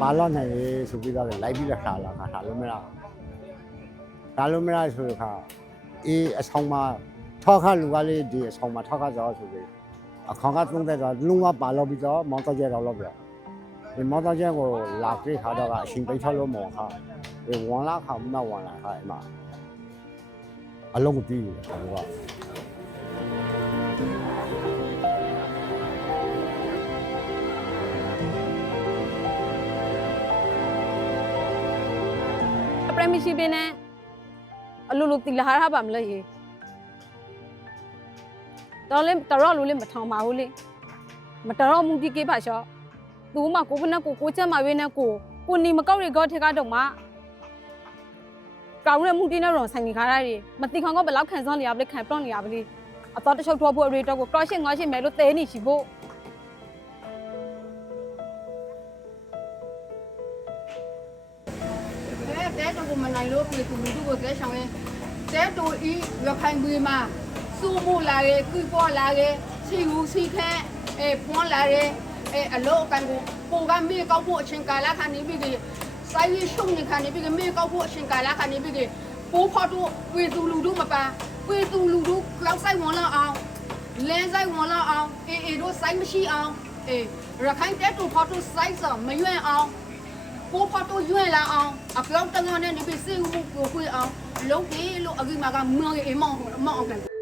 ပါလော့နိုင်လေဆိုပြီးတော့လိုက်ပြီးတော့ထားလာတာလို့မရဆိုတော့ခါအေးအဆောင်မှာထောက်ခလူကလေးဒီအဆောင်မှာထောက်ခကြောဆိုပြီးအခါက30တော့လုံးဝပါလော့ပြီးတော့မောင်းတော့ကျတော့လို့ပြဒီမောင်းတော့ကျကိုလာပြေးခါတော့ကအရှင်ပိတ်ထားလို့မောင်းခါဒီဝန်လာခါမဝန်လာခါအမအလုံးကိုပြီးတယ်ဟိုကမရှိဘဲနဲ့အလိုလိုတီလာထားပါမလို့ရေတော်လို့လည်းမထောင်ပါဘူးလေမတော်မှုတိကေးပါရှော့သူမှကိုဖနကိုချက်မှာဝင်းနဲ့ကိုနေမကောက်ရကောထဲကတော့မှကောင်းရမှုတိနဲ့တော့ဆိုင်နေခါရတယ်မတိခေါင်ကဘလောက်ခံစားနေရပါလဲခံပလော့နေရပါလေအတော်တချုပ်ထောဖို့အရေတော့ကို cross ငါရှင်းမယ်လို့တဲနေရှိဖို့တဲတူကိုမနိုင်လို့ပြည်သူလူထုကိုတဲဆောင်ရင်တဲတူဤရခိုင်ပြည်မှာစုမှုလာရဲကုပေါ်လာရဲစီဟူစီခဲဖွန်လာရဲအလောအကန်ကိုပုံကမေကောက်ဖို့အချင်းကာလခါနေပြီကစိုင်းရရှုံနေခါနေပြီကမေကောက်ဖို့အချင်းကာလခါနေပြီကပိုးဖော်တို့ပြည်သူလူထုမပါပြည်သူလူထုလောက်ဆိုင်ဝန်လာအောင်လင်းဆိုင်ဝန်လာအောင်တို့စိုင်းမရှိအောင်ရခိုင်တဲတူဖော်တို့စိုင်းစမရွံ့အောင်ပိုးဖော်တို့ရွံ့လာအောင်အပြောင်းတငါနဲ့နေပြီစေမှုကိုခွေအောင်လုံးကေလို့အကြီးမကမောင်မောင်အောင်ကန်